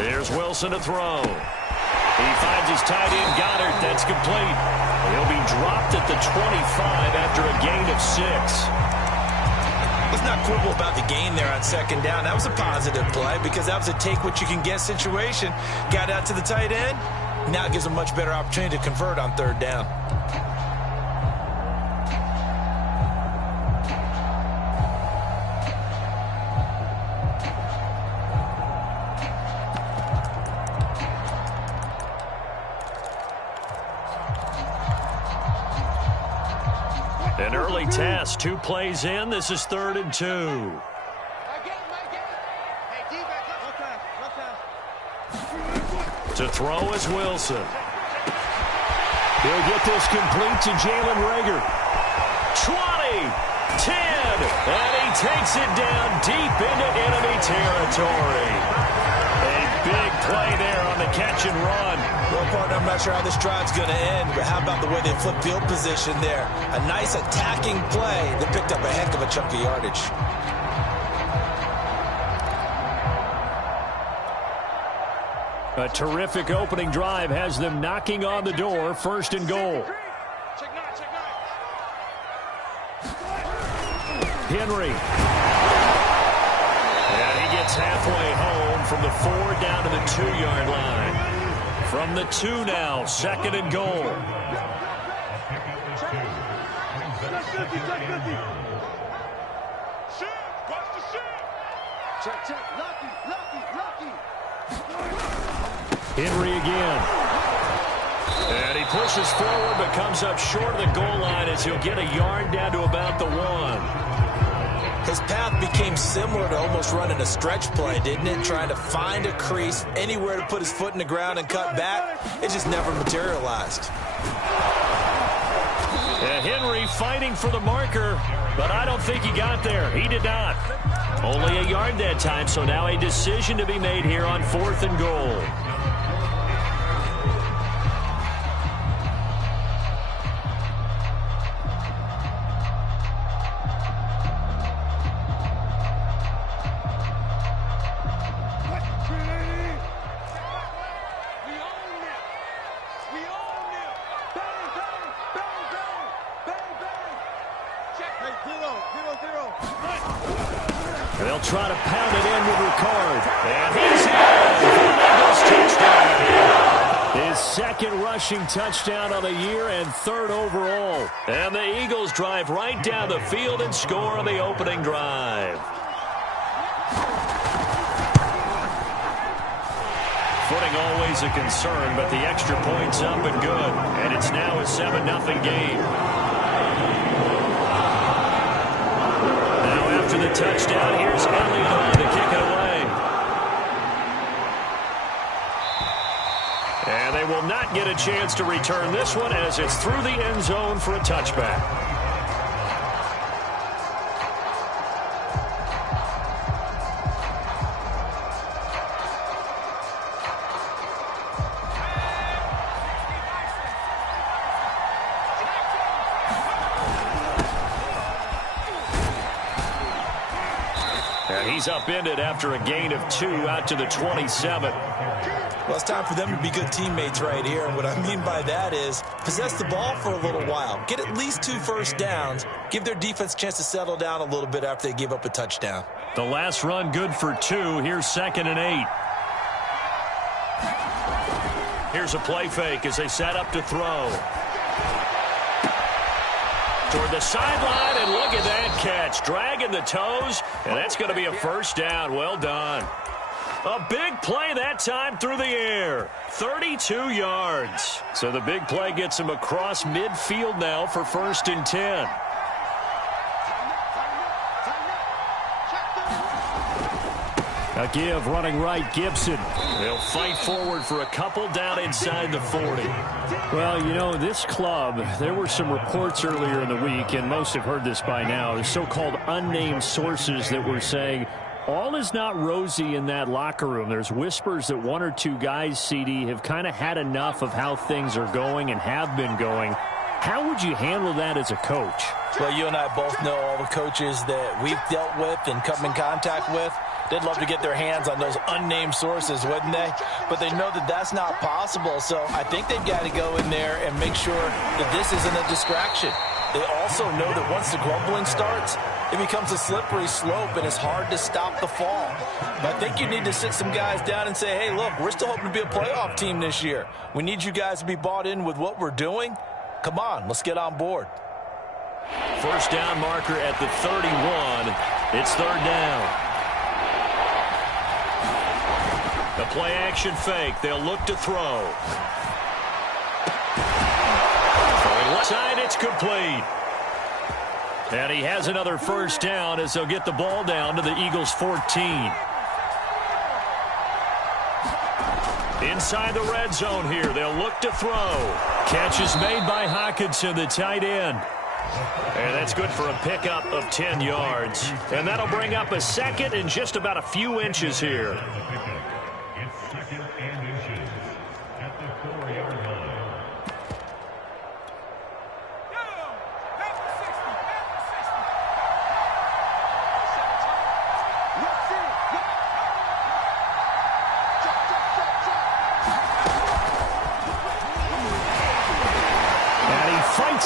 There's Wilson to throw. He finds his tight end, Goddard. That's complete. He'll be dropped at the 25 after a gain of 6. Let's not quibble about the gain there on second down. That was a positive play because that was a take-what-you-can-get situation. Got out to the tight end. Now it gives him a much better opportunity to convert on third down. An early test, 2 plays in. This is 3rd and 2. To throw is Wilson. He'll get this complete to Jalen Reagor. 20, 10, and he takes it down deep into enemy territory. A big play there on the catch and run. Well, partner, I'm not sure how this drive's going to end, but how about the way they flip field position there? A nice attacking play that picked up a heck of a chunk of yardage. A terrific opening drive has them knocking on the door. 1st and goal. Henry. And he gets halfway home from the 4 down to the 2-yard line. From the 2 now, 2nd and goal. Henry again. And he pushes forward but comes up short of the goal line as he'll get a yard down to about the 1. His path became similar to almost running a stretch play, didn't it? Trying to find a crease, anywhere to put his foot in the ground and cut back. It just never materialized. And Henry fighting for the marker, but I don't think he got there. He did not. Only a yard that time, so now a decision to be made here on 4th and goal. They'll try to pound it in with Ricard. And he's in. The Eagles touchdown. His 2nd rushing touchdown on the year and 3rd overall. And the Eagles drive right down the field and score on the opening drive. Footing always a concern, but the extra point's up and good. And it's now a 7-0 game. To the touchdown, here's Elliott on to kick it away. And they will not get a chance to return this one as it's through the end zone for a touchback. He's upended after a gain of 2 out to the 27. Well, it's time for them to be good teammates right here. And what I mean by that is possess the ball for a little while. Get at least 2 first downs. Give their defense a chance to settle down a little bit after they give up a touchdown. The last run good for 2. Here's 2nd and 8. Here's a play fake as they set up to throw. Toward the sideline, and look at that catch. Dragging the toes, and that's going to be a 1st down. Well done. A big play that time through the air. 32 yards. So the big play gets him across midfield now for 1st and 10. A give running right, Gibson. They'll fight forward for a couple down inside the 40. Well, you know, this club, there were some reports earlier in the week, and most have heard this by now, the so-called unnamed sources that were saying all is not rosy in that locker room. There's whispers that 1 or 2 guys, CD, have kind of had enough of how things are going and have been going. How would you handle that as a coach? Well, you and I both know all the coaches that we've dealt with and come in contact with. They'd love to get their hands on those unnamed sources, wouldn't they? But they know that that's not possible, so I think they've got to go in there and make sure that this isn't a distraction. They also know that once the grumbling starts, it becomes a slippery slope, and it's hard to stop the fall. But I think you need to sit some guys down and say, hey, look, we're still hoping to be a playoff team this year. We need you guys to be bought in with what we're doing. Come on, let's get on board. First down marker at the 31. It's third down. The play-action fake. They'll look to throw. Left side, it's complete. And he has another first down as they'll get the ball down to the Eagles' 14. Inside the red zone here. They'll look to throw. Catch is made by Hockenson, the tight end. And that's good for a pickup of 10 yards. And that'll bring up a second and just about a few inches here.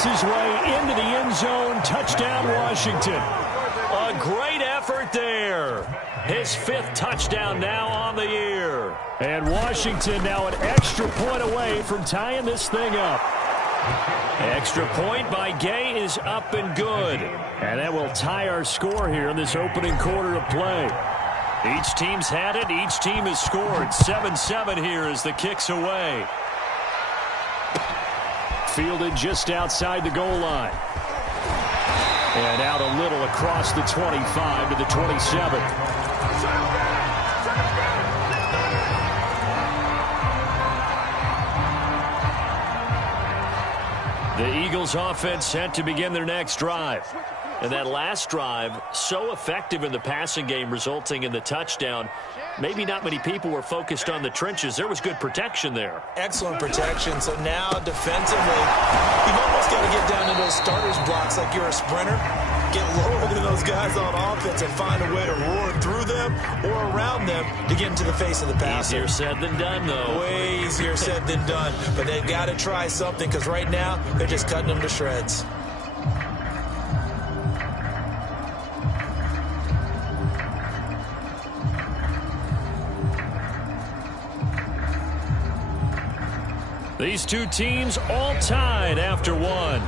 His way into the end zone. Touchdown, Washington. A great effort there. His 5th touchdown now on the year. And Washington now an extra point away from tying this thing up. Extra point by Gay is up and good. And that will tie our score here in this opening quarter of play. Each team's had it. Each team has scored. 7-7 here as the kick's away. Fielded just outside the goal line. And out a little across the 25 to the 27. The Eagles offense set to begin their next drive. And that last drive, so effective in the passing game, resulting in the touchdown. Maybe not many people were focused on the trenches. There was good protection there. Excellent protection. So now defensively, you've almost got to get down to those starters blocks like you're a sprinter. Get lower than those guys on offense and find a way to roar through them or around them to get into the face of the passer. Easier said than done, though. Way easier said than done. But they've got to try something because right now they're just cutting them to shreds. These two teams all tied after one.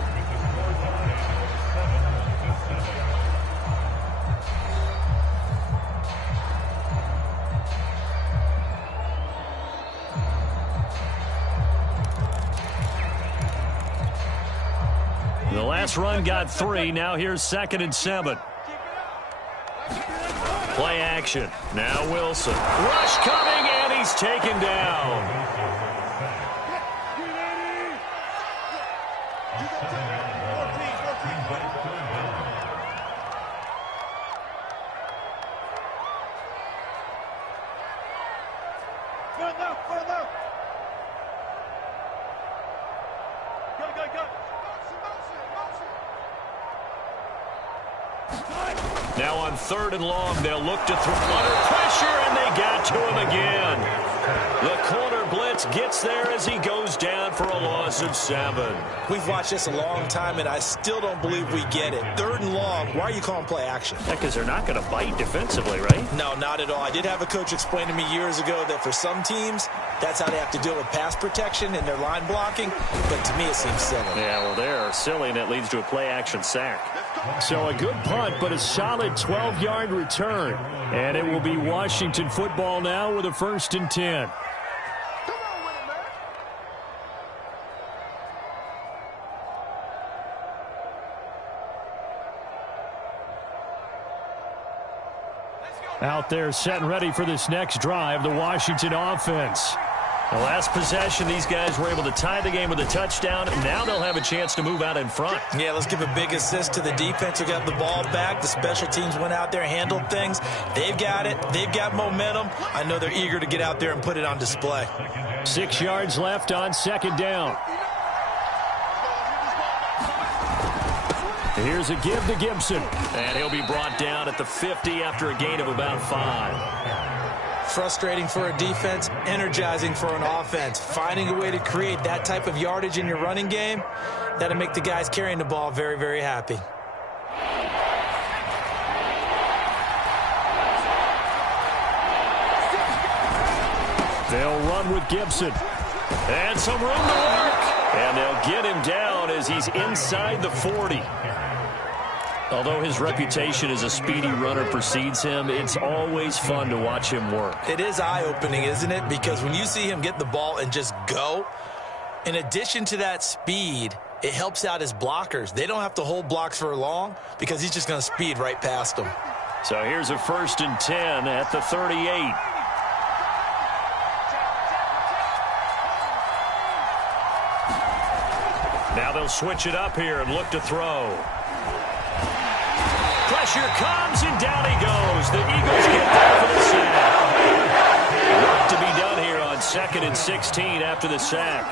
The last run got 3. Now here's 2nd and 7. Play action. Now Wilson. Rush coming, and he's taken down. Now on 3rd and long, they'll look to throw under pressure, and they got to him again. The corner blitz gets there as he goes down for a loss of 7. We've watched this a long time, and I still don't believe we get it. 3rd and long, why are you calling play action? Because they're not going to bite defensively, right? No, not at all. I did have a coach explain to me years ago that for some teams, that's how they have to deal with pass protection and their line blocking. But to me, it seems silly. Yeah, well, they're silly, and it leads to a play-action sack. So a good punt, but a solid 12-yard return. And it will be Washington football now with a 1st and 10. Out there set and ready for this next drive, the Washington offense. The last possession, these guys were able to tie the game with a touchdown. Now they'll have a chance to move out in front. Yeah, let's give a big assist to the defense who got the ball back. The special teams went out there, handled things. They've got it. They've got momentum. I know they're eager to get out there and put it on display. 6 yards left on 2nd down. Here's a give to Gibson. And he'll be brought down at the 50 after a gain of about 5. Frustrating for a defense, energizing for an offense. Finding a way to create that type of yardage in your running game, that'll make the guys carrying the ball very, very happy. They'll run with Gibson. And some room to work. And they'll get him down as he's inside the 40. Although his reputation as a speedy runner precedes him, it's always fun to watch him work. It is eye-opening, isn't it? Because when you see him get the ball and just go, in addition to that speed, it helps out his blockers. They don't have to hold blocks for long because he's just going to speed right past them. So here's a 1st and 10 at the 38. Now they'll switch it up here and look to throw. Pressure comes, and down he goes. The Eagles get there for the sack. Work to be done here on 2nd and 16 after the sack.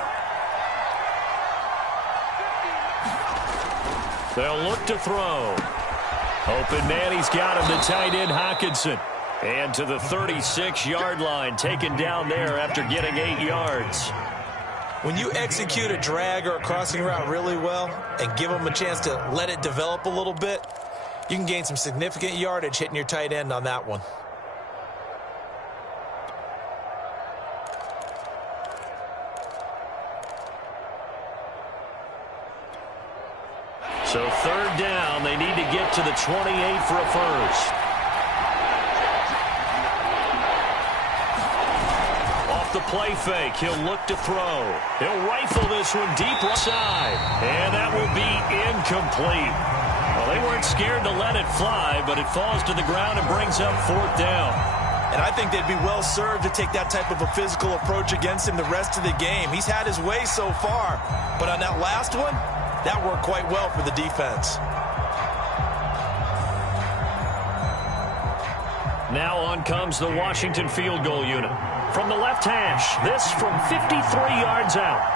They'll look to throw. Open man, he's got him, the tight end Hockenson. And to the 36-yard line, taken down there after getting 8 yards. When you execute a drag or a crossing route really well and give them a chance to let it develop a little bit, you can gain some significant yardage hitting your tight end on that one. So 3rd down, they need to get to the 28 for a first. Off the play fake, he'll look to throw. He'll rifle this one deep right side. And that will be incomplete. Well, they weren't scared to let it fly, but it falls to the ground and brings up 4th down. And I think they'd be well served to take that type of a physical approach against him the rest of the game. He's had his way so far, but on that last one, that worked quite well for the defense. Now on comes the Washington field goal unit. From the left hash, this from 53 yards out.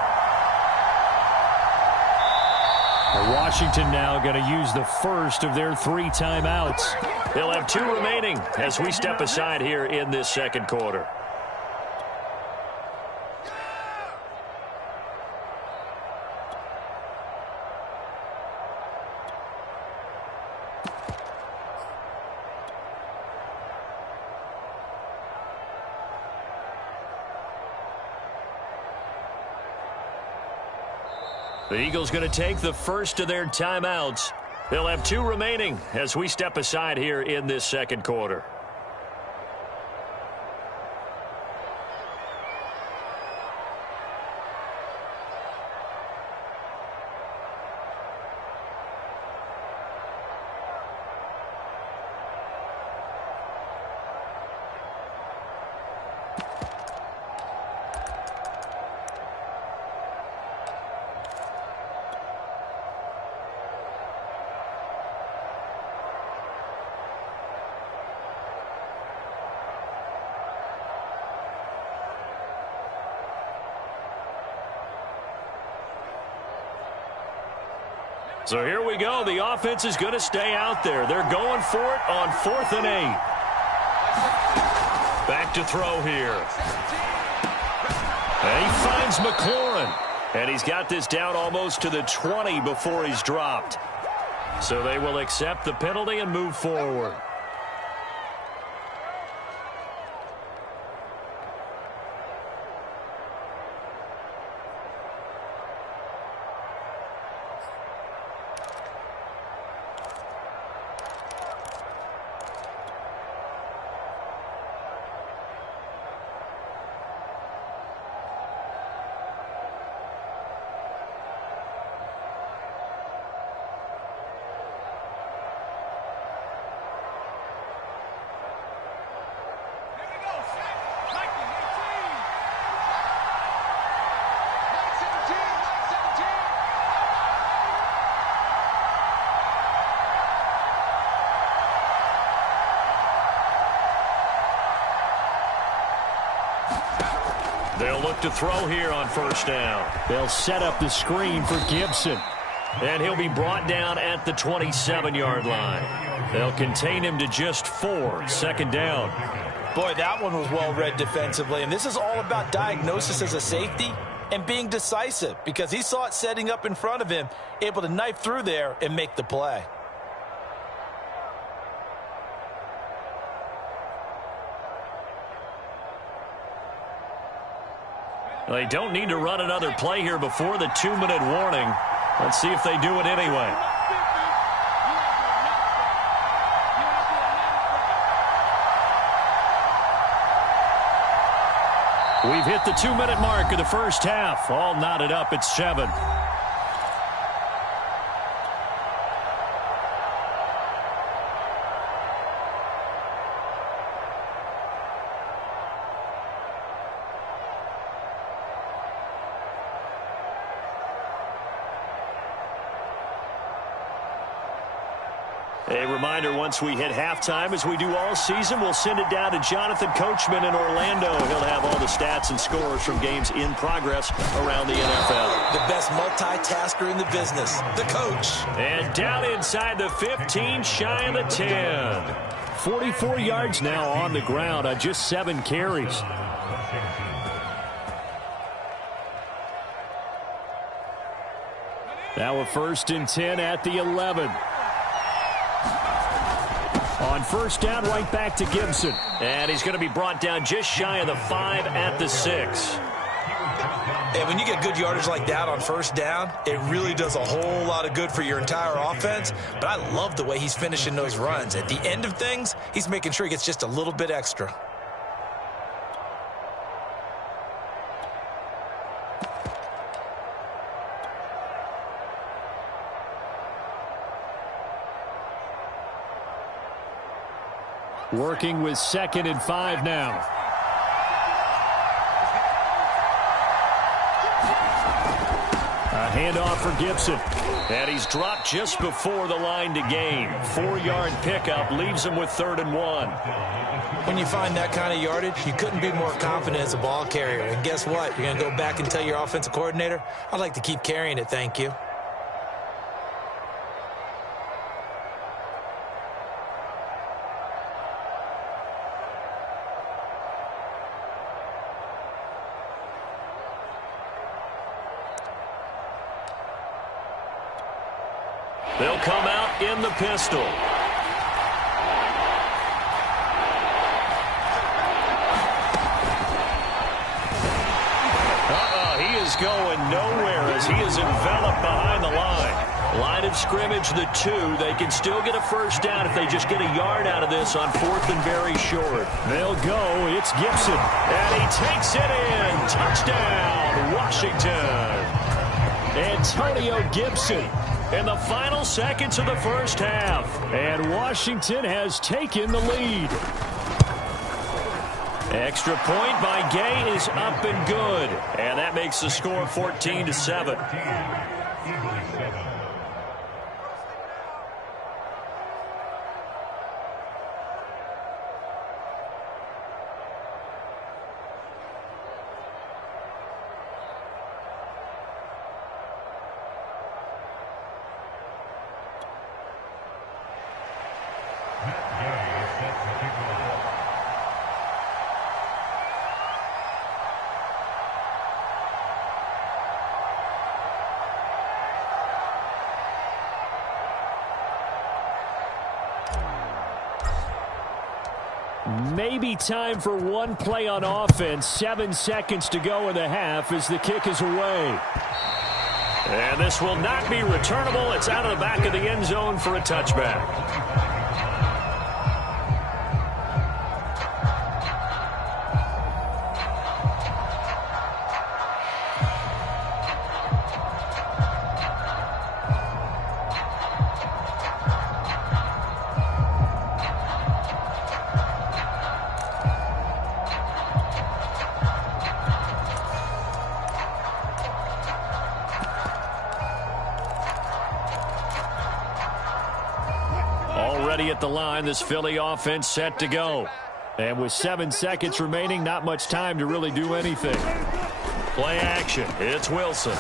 Washington now going to use the first of their 3 timeouts. They'll have 2 remaining as we step aside here in this 2nd quarter. The Eagles going to take the first of their timeouts. They'll have 2 remaining as we step aside here in this 2nd quarter. So here we go. The offense is going to stay out there. They're going for it on 4th and 8. Back to throw here. And he finds McLaurin. And he's got this down almost to the 20 before he's dropped. So they will accept the penalty and move forward. They'll look to throw here on 1st down. They'll set up the screen for Gibson. And he'll be brought down at the 27-yard line. They'll contain him to just 4. Second down. Boy, that one was well read defensively. And this is all about diagnosis as a safety and being decisive, because he saw it setting up in front of him, able to knife through there and make the play. They don't need to run another play here before the 2-minute warning. Let's see if they do it anyway. We've hit the 2-minute mark of the first half. All knotted up at 7. A reminder, once we hit halftime, as we do all season, we'll send it down to Jonathan Coachman in Orlando. He'll have all the stats and scores from games in progress around the NFL. The best multitasker in the business, the coach. And down inside the 15, shy of the 10. 44 yards now on the ground on just 7 carries. Now a 1st and 10 at the 11. On first down, right back to Gibson. And he's going to be brought down just shy of the 5 at the 6. And when you get good yardage like that on first down, it really does a whole lot of good for your entire offense. But I love the way he's finishing those runs. At the end of things, he's making sure he gets just a little bit extra. Working with 2nd and 5 now. A handoff for Gibson. And he's dropped just before the line to gain. 4-yard pickup leaves him with 3rd and 1. When you find that kind of yardage, you couldn't be more confident as a ball carrier. And guess what? You're going to go back and tell your offensive coordinator, I'd like to keep carrying it, thank you. They'll come out in the pistol. He is going nowhere as he is enveloped behind the line. Line of scrimmage, the 2. They can still get a first down if they just get a yard out of this on 4th and very short. They'll go. It's Gibson. And he takes it in. Touchdown, Washington. Antonio Gibson in the final seconds of the first half. And Washington has taken the lead. Extra point by Gay is up and good. And that makes the score 14-7. Maybe time for one play on offense. 7 seconds to go in the half as the kick is away. And this will not be returnable. It's out of the back of the end zone for a touchback. Already at the line, this Philly offense set to go. And with 7 seconds remaining, not much time to really do anything. Play action. It's Wilson.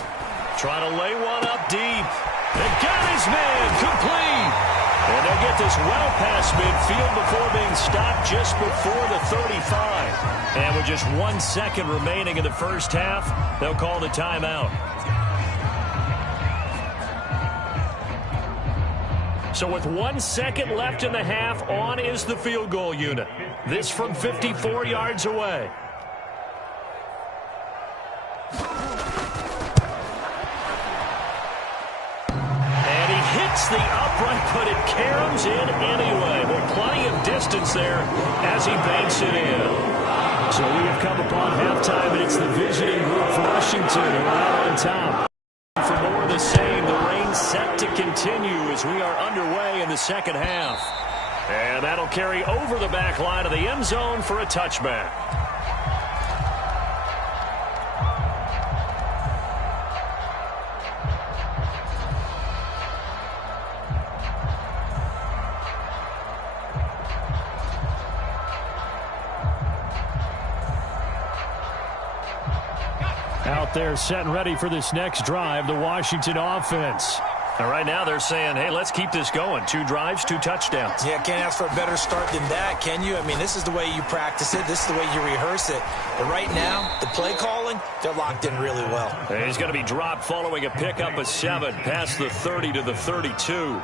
Trying to lay one up deep. this well past midfield before being stopped just before the 35. And with just 1 second remaining in the first half, they'll call the timeout. So with 1 second left in the half, on is the field goal unit. This from 54 yards away. And he hits the upright, but it caroms in anyway. But plenty of distance there as he banks it in. So we have come upon halftime, and it's the visiting group for Washington who are out on top. For more of the same, the rain set to continue as we are underway in the second half. And that'll carry over the back line of the end zone for a touchback. Out there set and ready for this next drive, the Washington offense. And right now they're saying, hey, let's keep this going. 2 drives, 2 touchdowns. Yeah, can't ask for a better start than that, can you? I mean, this is the way you practice it. This is the way you rehearse it. But right now, the play calling, they're locked in really well. And he's going to be dropped following a pickup of 7 past the 30 to the 32.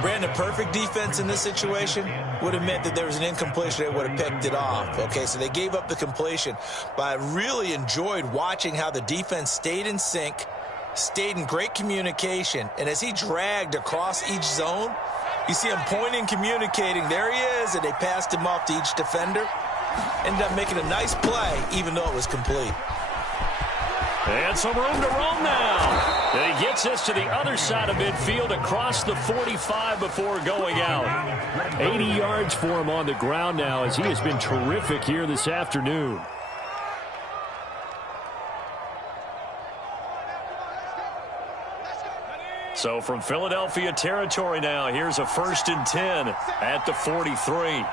Brandon, perfect defense in this situation would have meant that there was an incompletion. They would have picked it off. Okay, so they gave up the completion. But I really enjoyed watching how the defense stayed in sync, stayed in great communication, and as he dragged across each zone, you see him pointing, communicating. There he is, and they passed him off to each defender. Ended up making a nice play, even though it was complete. And some room to roam now. And he gets us to the other side of midfield across the 45 before going out. 80 yards for him on the ground now as he has been terrific here this afternoon. So from Philadelphia territory now, here's a 1st and 10 at the 43.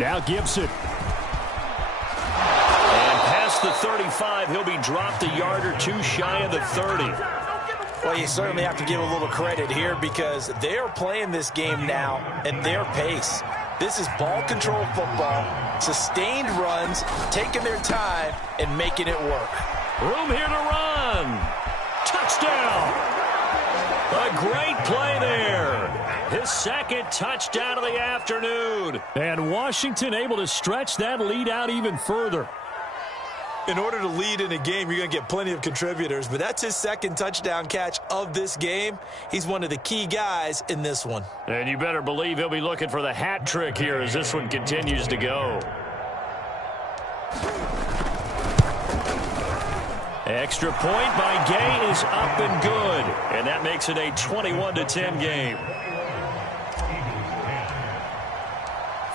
Now Gibson. And past the 35, he'll be dropped a yard or 2 shy of the 30. Well, you certainly have to give a little credit here because they are playing this game now at their pace. This is ball control football, sustained runs, taking their time, and making it work. Room here to run. Touchdown. A great play there. His 2nd touchdown of the afternoon. And Washington able to stretch that lead out even further. In order to lead in a game, you're going to get plenty of contributors, but that's his 2nd touchdown catch of this game. He's one of the key guys in this one. And you better believe he'll be looking for the hat trick here as this one continues to go. Extra point by Gay is up and good, and that makes it a 21-10 game.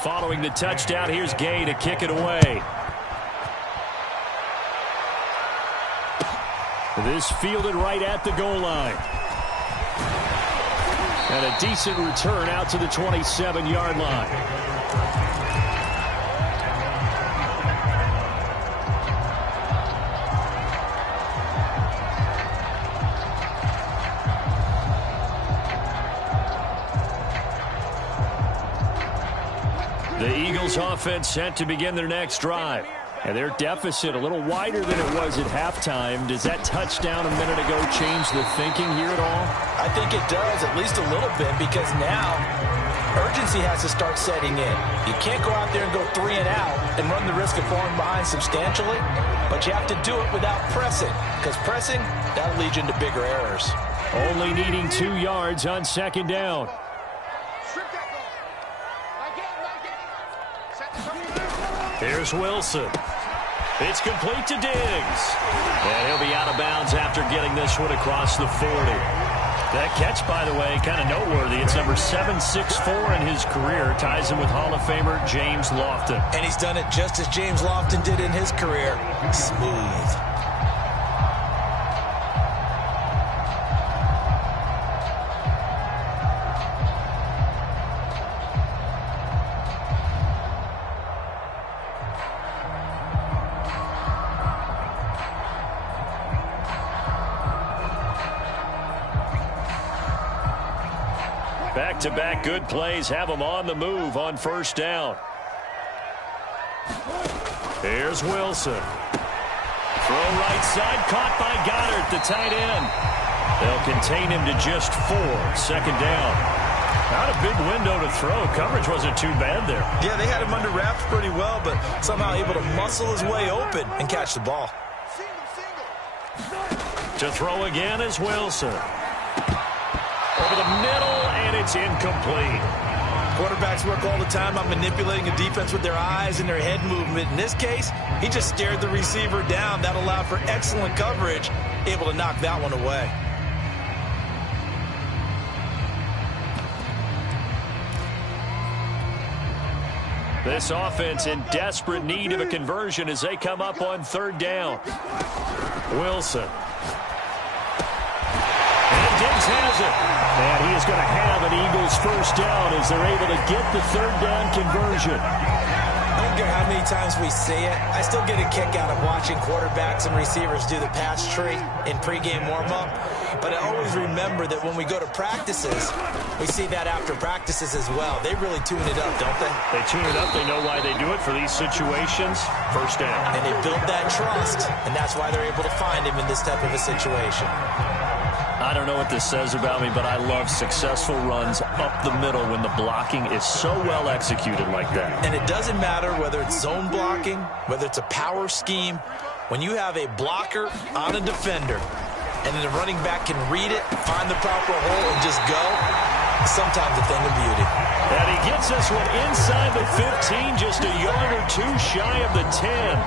Following the touchdown, here's Gay to kick it away. This fielded right at the goal line. And a decent return out to the 27-yard line. The Eagles offense set to begin their next drive. And their deficit a little wider than it was at halftime. Does that touchdown a minute ago change the thinking here at all? I think it does, at least a little bit, because now urgency has to start setting in. You can't go out there and go 3 and out and run the risk of falling behind substantially, but you have to do it without pressing, because pressing, that'll lead you into bigger errors. Only needing 2 yards on 2nd down. Here's Wilson. It's complete to Diggs. And he'll be out of bounds after getting this one across the 40. That catch, by the way, kind of noteworthy. It's number 764 in his career. Ties him with Hall of Famer James Lofton. And he's done it just as James Lofton did in his career. Smooth. Back-to-back good plays have them on the move on first down. Here's Wilson. Throw right side, caught by Goddard, the tight end. They'll contain him to just 4. Second down. Not a big window to throw. Coverage wasn't too bad there. Yeah, they had him under wraps pretty well, but somehow able to muscle his way open and catch the ball. To throw again is Wilson. Over the middle, and it's incomplete. Quarterbacks work all the time on manipulating a defense with their eyes and their head movement. In this case, he just stared the receiver down. That allowed for excellent coverage, able to knock that one away. This offense in desperate need of a conversion as they come up on third down. Wilson. And Diggs has it. And he is going to have an Eagles first down as they're able to get the third down conversion. I don't care how many times we see it. I still get a kick out of watching quarterbacks and receivers do the pass tree in pregame warm-up. But I always remember that when we go to practices, we see that after practices as well. They really tune it up, don't they? They tune it up. They know why they do it for these situations. First down. And they build that trust, and that's why they're able to find him in this type of a situation. I don't know what this says about me, but I love successful runs up the middle when the blocking is so well executed like that. And it doesn't matter whether it's zone blocking, whether it's a power scheme. When you have a blocker on a defender, and then the running back can read it, find the proper hole, and just go, sometimes a thing of beauty. And he gets this one inside the 15, just a yard or two shy of the 10.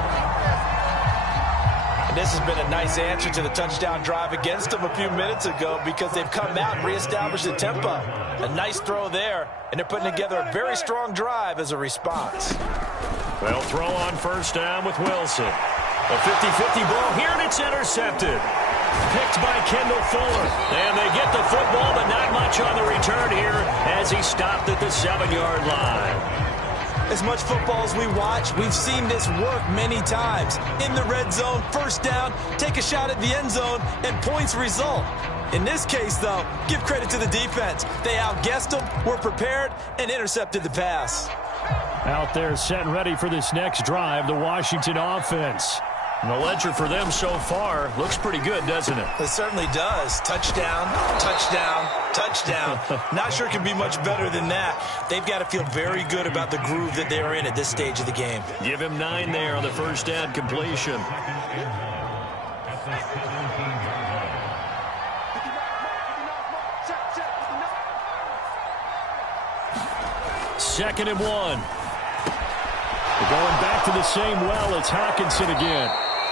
And this has been a nice answer to the touchdown drive against them a few minutes ago because they've come out and reestablished the tempo. A nice throw there, and they're putting together a very strong drive as a response. They'll throw on first down with Wilson. A 50-50 ball here, and it's intercepted. Picked by Kendall Fuller. And they get the football, but not much on the return here as he stopped at the 7-yard line. As much football as we watch, we've seen this work many times. In the red zone, first down, take a shot at the end zone, and points result. In this case, though, give credit to the defense. They outguessed them, were prepared, and intercepted the pass. Out there set and ready for this next drive, the Washington offense. And the ledger for them so far looks pretty good, doesn't it? It certainly does. Touchdown, touchdown, touchdown. Not sure it can be much better than that. They've got to feel very good about the groove that they're in at this stage of the game. Give him 9 there on the first down completion. Second and 1. We're going back to the same well. It's Hockenson again.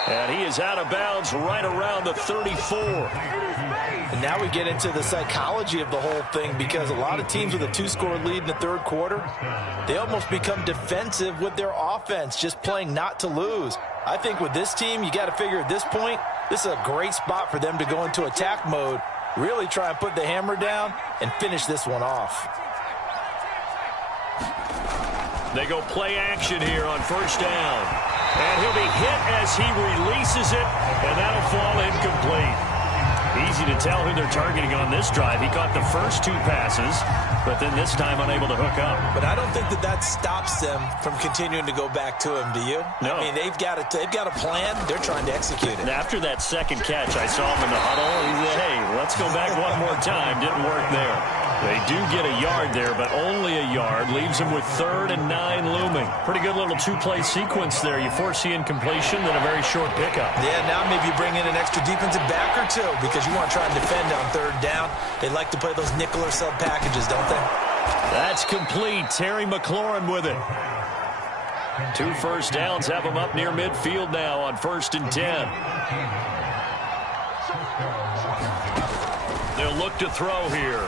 And he is out of bounds right around the 34. And now we get into the psychology of the whole thing because a lot of teams with a 2-score lead in the third quarter, they almost become defensive with their offense, just playing not to lose. I think with this team, you got to figure at this point, this is a great spot for them to go into attack mode, really try and put the hammer down and finish this one off. They go play action here on first down. And he'll be hit as he releases it, and that'll fall incomplete. Easy to tell who they're targeting on this drive. He caught the first 2 passes, but then this time unable to hook up. But I don't think that stops them from continuing to go back to him, do you? No. I mean, they've got a plan. They're trying to execute it. And after that second catch, I saw him in the huddle. He said, hey, let's go back one more time. Didn't work there. They do get a yard there, but only a yard. Leaves them with 3rd and 9 looming. Pretty good little 2-play sequence there. You force the incompletion, then a very short pickup. Yeah, now maybe you bring in an extra defensive back or 2 because you want to try and defend on 3rd down. They like to play those nickel or sub packages, don't they? That's complete. Terry McLaurin with it. 2 first downs have them up near midfield now on 1st and 10. They'll look to throw here.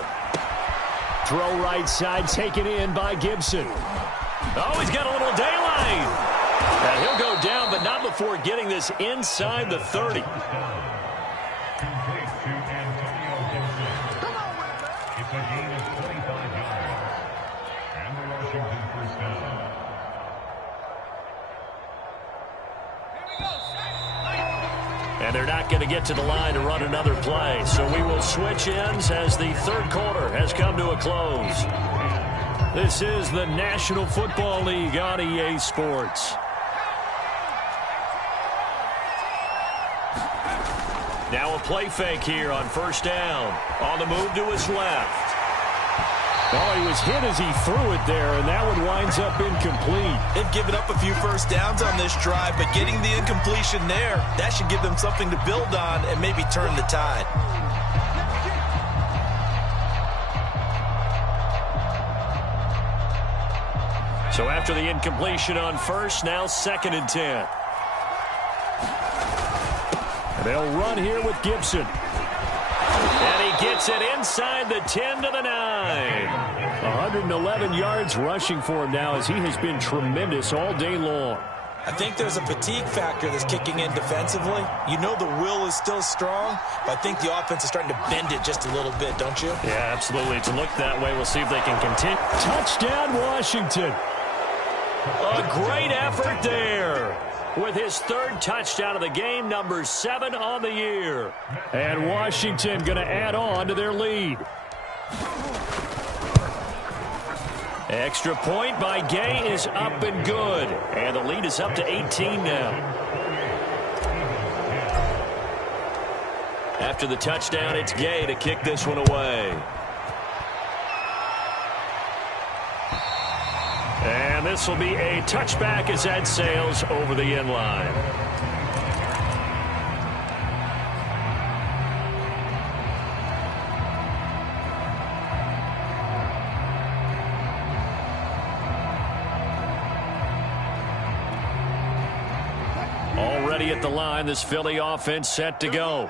Throw right side, taken in by Gibson. Oh, he's got a little daylight. And he'll go down, but not before getting this inside the 30. And they're not going to get to the line to run another play. So we will switch ends as the third quarter has come to a close. This is the National Football League on EA Sports. Now a play fake here on first down. On the move to his left. Oh, he was hit as he threw it there, and that one winds up incomplete. They've given up a few first downs on this drive, but getting the incompletion there, that should give them something to build on and maybe turn the tide. So after the incompletion on first, now 2nd and 10. They'll run here with Gibson. And he gets it inside the 10 to the 9. 111 yards rushing for him now as he has been tremendous all day long. I think there's a fatigue factor that's kicking in defensively. You know the will is still strong, but I think the offense is starting to bend it just a little bit, don't you? Yeah, absolutely. It's looked that way. We'll see if they can continue. Touchdown, Washington. A great effort there. With his 3rd touchdown of the game, number 7 on the year. And Washington going to add on to their lead. Extra point by Gay is up and good. And the lead is up to 18 now. After the touchdown, it's Gay to kick this one away. And this will be a touchback as that sails over the end line. Already at the line, this Philly offense set to go.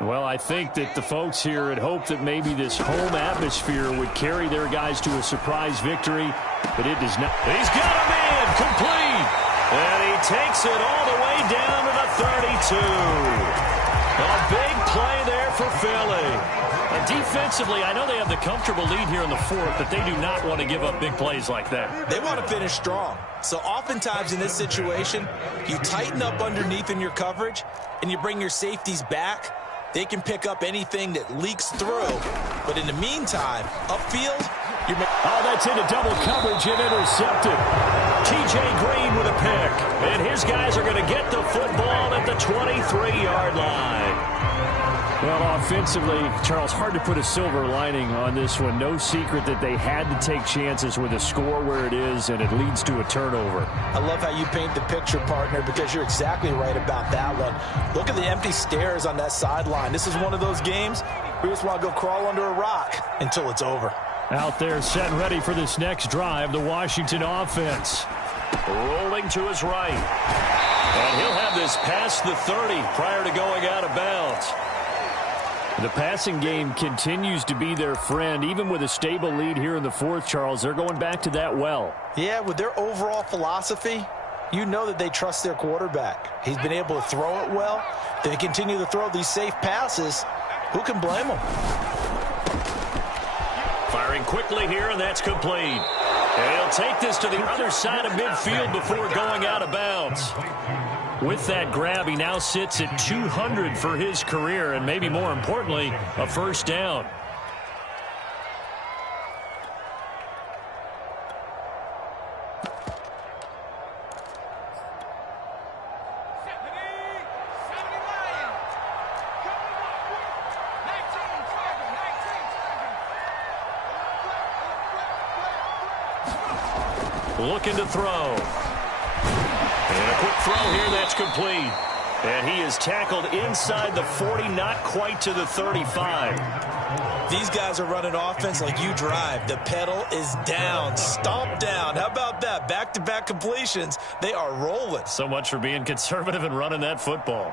Well, I think that the folks here had hoped that maybe this home atmosphere would carry their guys to a surprise victory, but it does not. He's got him in, complete, and he takes it all the way down to the 32. A big play there for Philly. And defensively, I know they have the comfortable lead here in the 4th, but they do not want to give up big plays like that. They want to finish strong. So oftentimes in this situation, you tighten up underneath in your coverage, and you bring your safeties back. They can pick up anything that leaks through. But in the meantime, upfield, you're... Oh, that's into double coverage and intercepted. T.J. Green with a pick. And his guys are going to get the football at the 23-yard line. Well, offensively, Charles, hard to put a silver lining on this one. No secret that they had to take chances with a score where it is, and it leads to a turnover. I love how you paint the picture, partner, because you're exactly right about that one. Look at the empty stairs on that sideline. This is one of those games where you just want to go crawl under a rock until it's over. Out there, set and ready for this next drive, the Washington offense. Rolling to his right. And he'll have this past the 30 prior to going out of bounds. The passing game continues to be their friend. Even with a stable lead here in the 4th, Charles, they're going back to that well. Yeah, with their overall philosophy, you know that they trust their quarterback. He's been able to throw it well. They continue to throw these safe passes. Who can blame them? Firing quickly here, and that's complete. And he'll take this to the other side of midfield before going out of bounds. With that grab, he now sits at 200 for his career, and maybe more importantly, a first down. Looking to throw. And a quick throw here, that's complete. And he is tackled inside the 40, not quite to the 35. These guys are running offense like you drive. The pedal is down, stomp down. How about that? Back-to-back completions. They are rolling. So much for being conservative and running that football.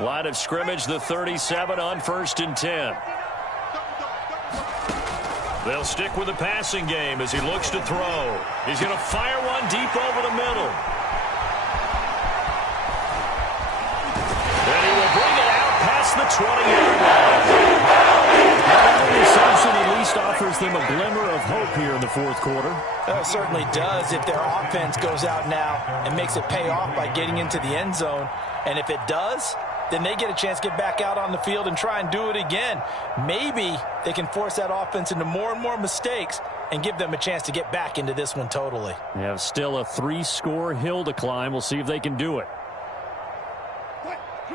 Line of scrimmage, the 37 on 1st and 10. They'll stick with the passing game as he looks to throw. He's going to fire one deep over the middle. And he will bring it out past the 20-yard line. That interception at least offers gives them a glimmer of hope here in the fourth quarter. Well, it certainly does if their offense goes out now and makes it pay off by getting into the end zone. And if it does, then they get a chance to get back out on the field and try and do it again. Maybe they can force that offense into more and more mistakes and give them a chance to get back into this one totally. They have still a 3-score hill to climb. We'll see if they can do it.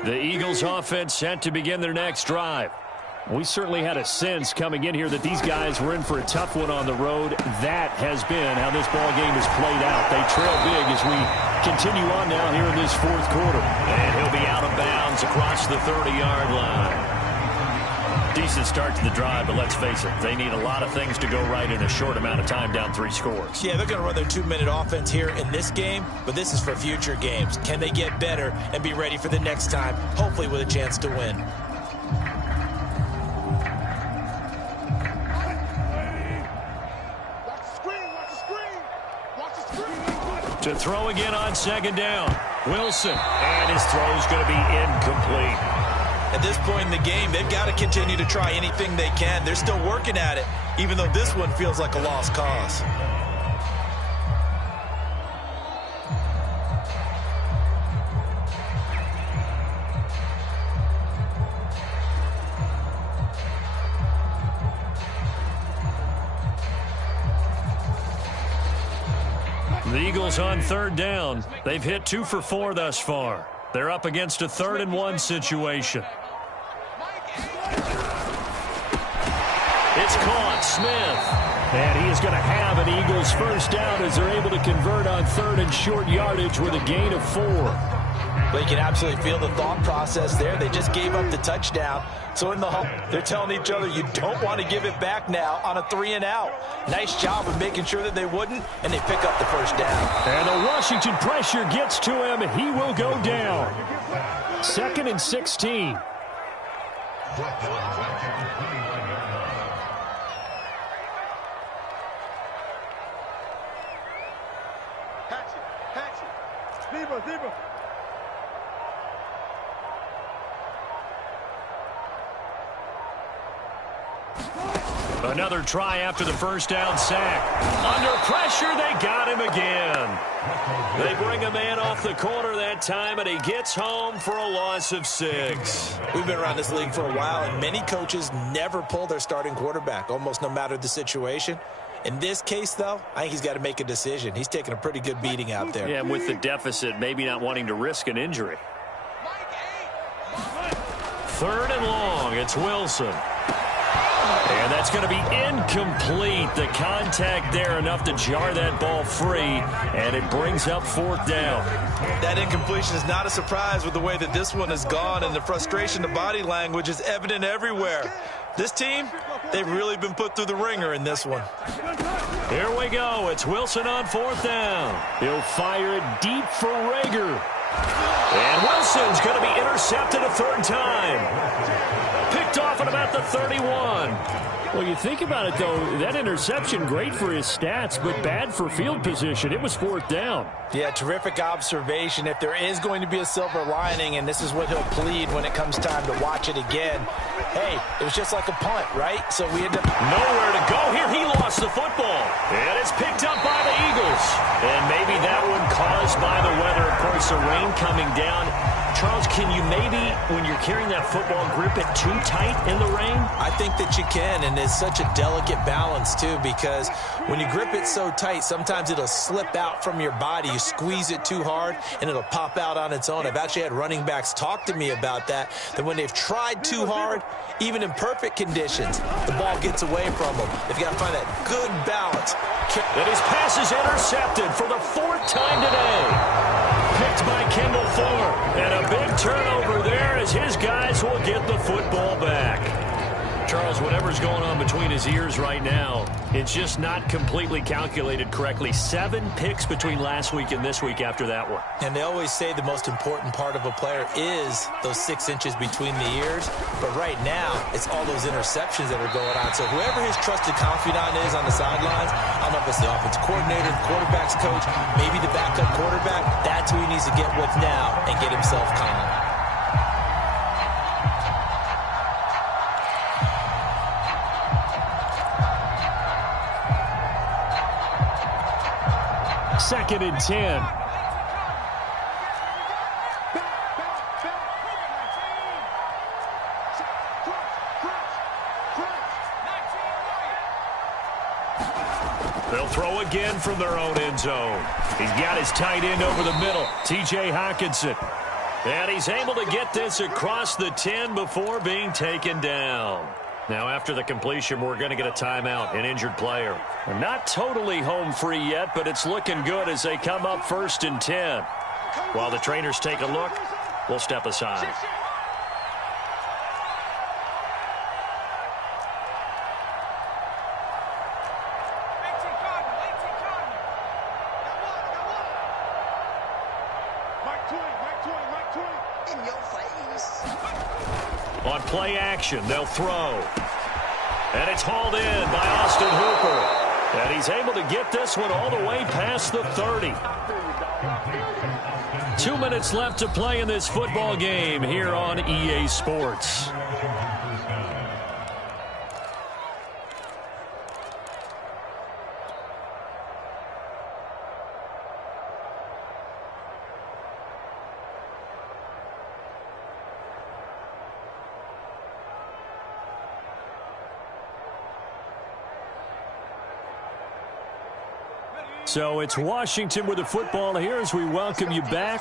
The Eagles offense set to begin their next drive. We certainly had a sense coming in here that these guys were in for a tough one on the road. That has been how this ball game has played out. They trail big as we continue on now here in this fourth quarter. And he'll be out of bounds across the 30-yard line. Decent start to the drive, but let's face it, they need a lot of things to go right in a short amount of time, down 3 scores. Yeah, they're going to run their 2-minute offense here in this game, but this is for future games. Can they get better and be ready for the next time, hopefully with a chance to win? To throw again on second down. Wilson, and his throw is going to be incomplete. At this point in the game, they've got to continue to try anything they can. They're still working at it, even though this one feels like a lost cause. The Eagles on third down. They've hit 2 for 4 thus far. They're up against a 3rd-and-1 situation. It's caught. Smith. And he is going to have an Eagles first down as they're able to convert on 3rd and short yardage with a gain of 4. Well, you can absolutely feel the thought process there. They just gave up the touchdown. So in the huddle, they're telling each other, you don't want to give it back now on a 3-and-out. Nice job of making sure that they wouldn't, and they pick up the first down. And the Washington pressure gets to him. He will go down. 2nd and 16. Deeper. Another try after the first down sack. Under pressure, they got him again. They bring a man off the corner that time, and he gets home for a loss of 6. We've been around this league for a while, and many coaches never pull their starting quarterback, almost no matter the situation. In this case, though, I think he's got to make a decision. He's taking a pretty good beating out there. Yeah, with the deficit, maybe not wanting to risk an injury. 3rd and long, it's Wilson. And that's going to be incomplete. The contact there enough to jar that ball free, and it brings up 4th down. That incompletion is not a surprise with the way that this one has gone, and the frustration, the body language is evident everywhere. This team, they've really been put through the ringer in this one. Here we go. It's Wilson on 4th down. He'll fire it deep for Rager. And Wilson's going to be intercepted a 3rd time. Picked off at about the 31. Well, you think about it, though, that interception, great for his stats, but bad for field position. It was 4th down. Yeah, terrific observation. If there is going to be a silver lining, and this is what he'll plead when it comes time to watch it again, hey, it was just like a punt, right? So we end up nowhere to go here. He lost the football, and it's picked up by the Eagles. And maybe that one caused by the weather. Of course, the rain coming down. Charles, can you maybe, when you're carrying that football, grip it too tight in the rain? I think that you can, and it's such a delicate balance, too, because when you grip it so tight, sometimes it'll slip out from your body. You squeeze it too hard, and it'll pop out on its own. I've actually had running backs talk to me about that when they've tried too hard, even in perfect conditions, the ball gets away from them. They've got to find that good balance. And his pass is intercepted for the 4th time today. Picked by Kendall Fuller. And a big turnover there as his guys will get the football back. Charles, whatever's going on between his ears right now, it's just not completely calculated correctly. 7 picks between last week and this week after that one. And they always say the most important part of a player is those 6 inches between the ears. But right now, it's all those interceptions that are going on. So whoever his trusted confidant is on the sidelines, I don't know if it's the offensive coordinator, the quarterback's coach, maybe the backup quarterback, that's who he needs to get with now and get himself calm. 2nd and 10. They'll throw again from their own end zone. He's got his tight end over the middle, T.J. Hockenson. And he's able to get this across the 10 before being taken down. Now, after the completion, we're going to get a timeout, an injured player. Not totally home free yet, but it's looking good as they come up 1st and 10. While the trainers take a look, we'll step aside. On play action, they'll throw. And it's hauled in by Austin Hooper. And he's able to get this one all the way past the 30. 2 minutes left to play in this football game here on EA Sports. So it's Washington with the football here as we welcome you back.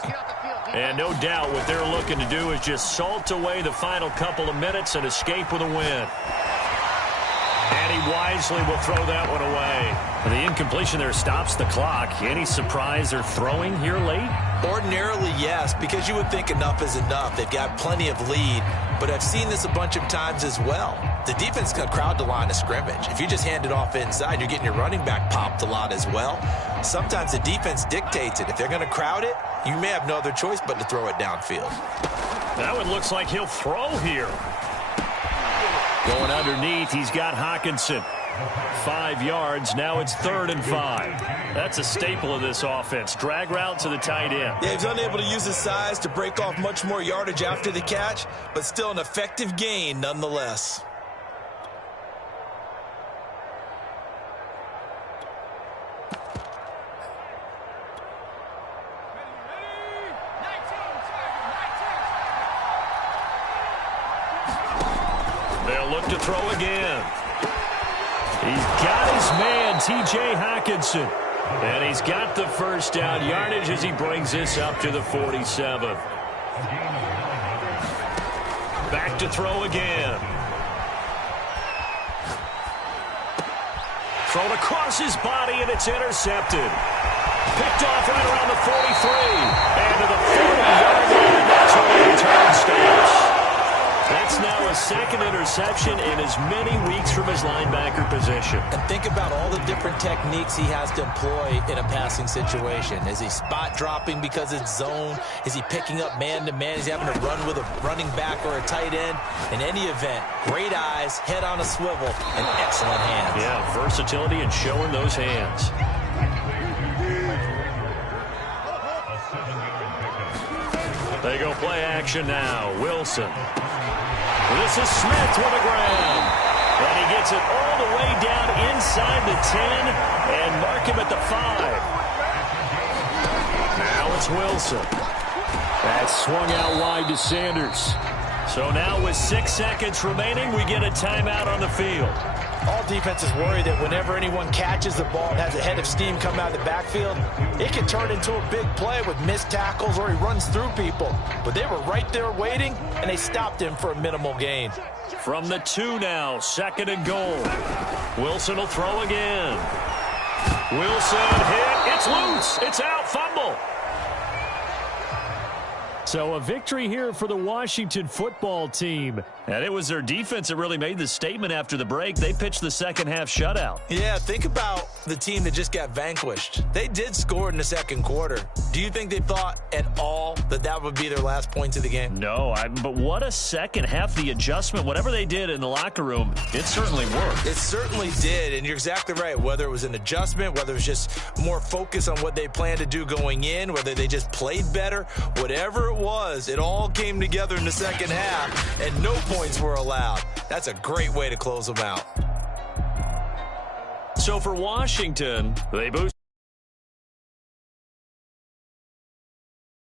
And no doubt what they're looking to do is just salt away the final couple of minutes and escape with a win. And he wisely will throw that one away. The incompletion there stops the clock. Any surprise they're throwing here late? Ordinarily, yes, because you would think enough is enough. They've got plenty of lead, but I've seen this a bunch of times as well. The defense can crowd the line of scrimmage. If you just hand it off inside, you're getting your running back popped a lot as well. Sometimes the defense dictates it. If they're going to crowd it, you may have no other choice but to throw it downfield. That one looks like he'll throw here. Going underneath, he's got Hockenson. 5 yards. Now it's 3rd and 5. That's a staple of this offense. Drag route to the tight end. Yeah, he's unable to use his size to break off much more yardage after the catch, but still an effective gain nonetheless. They'll look to throw again. He's got his man, T.J. Hockenson. And he's got the first down yardage as he brings this up to the 47. Back to throw again. Thrown across his body, and it's intercepted. Picked off right around the 43. And to the 40-yard line, that's where the return stops. That's now a second interception in as many weeks from his linebacker position. And think about all the different techniques he has to employ in a passing situation. Is he spot dropping because it's zone? Is he picking up man-to-man? Is he having to run with a running back or a tight end? In any event, great eyes, head on a swivel, and excellent hands. Yeah, versatility and showing those hands. They go play action now. Wilson. This is Smith with the ground. And he gets it all the way down inside the 10 and mark him at the 5. Now it's Wilson. That's swung out wide to Sanders. So now with 6 seconds remaining, we get a timeout on the field. All defenses worry that whenever anyone catches the ball and has a head of steam come out of the backfield, it can turn into a big play with missed tackles or he runs through people. But they were right there waiting, and they stopped him for a minimal gain. From the 2 now, 2nd and goal. Wilson will throw again. Wilson hit. It's loose. It's out. Fumble. So a victory here for the Washington football team. And it was their defense that really made the statement after the break. They pitched the second half shutout. Yeah, think about the team that just got vanquished. They did score in the second quarter. Do you think they thought at all that that would be their last points of the game? No, but what a second half. The adjustment, whatever they did in the locker room, it certainly worked. It certainly did, and you're exactly right. Whether it was an adjustment, whether it was just more focus on what they planned to do going in, whether they just played better, whatever it was, it all came together in the second half, and no points were allowed. That's a great way to close them out. So for Washington, they boost.